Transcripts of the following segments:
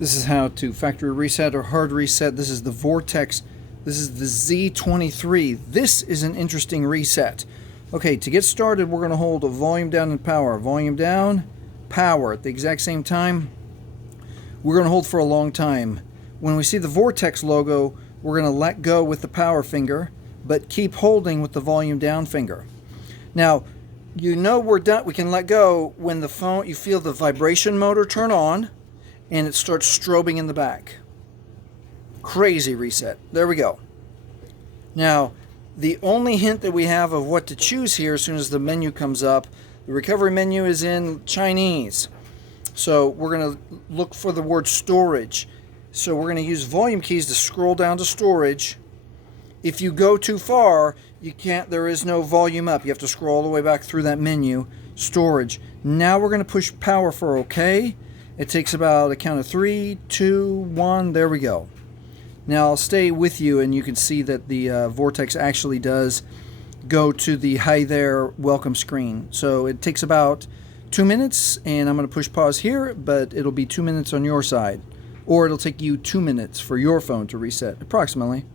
This is how to factory reset or hard reset. This is the Vortex. This is the Z23. This is an interesting reset. Okay, to get started, we're going to hold a volume down and power. Volume down, power at the exact same time. We're going to hold for a long time. When we see the Vortex logo, we're going to let go with the power finger, but keep holding with the volume down finger. Now, you know we're done. We can let go when the phone, you feel the vibration motor turn on and it starts strobing in the back. Crazy reset. There we go. Now, the only hint that we have of what to choose here as soon as the menu comes up, the recovery menu is in Chinese. So we're going to look for the word storage. So we're going to use volume keys to scroll down to storage. If you go too far, you can't, there is no volume up. You have to scroll all the way back through that menu, storage. Now we're going to push power for OK. It takes about a count of 3, 2, 1, there we go. Now I'll stay with you and you can see that the Vortex actually does go to the hi there welcome screen. So it takes about 2 minutes and I'm going to push pause here, but it'll be 2 minutes on your side. Or it'll take you 2 minutes for your phone to reset, approximately.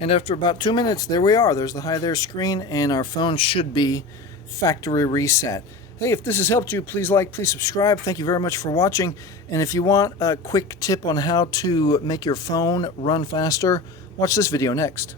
And after about 2 minutes, there we are. There's the hi there screen and our phone should be factory reset. Hey, if this has helped you, please like, please subscribe. Thank you very much for watching. And if you want a quick tip on how to make your phone run faster, watch this video next.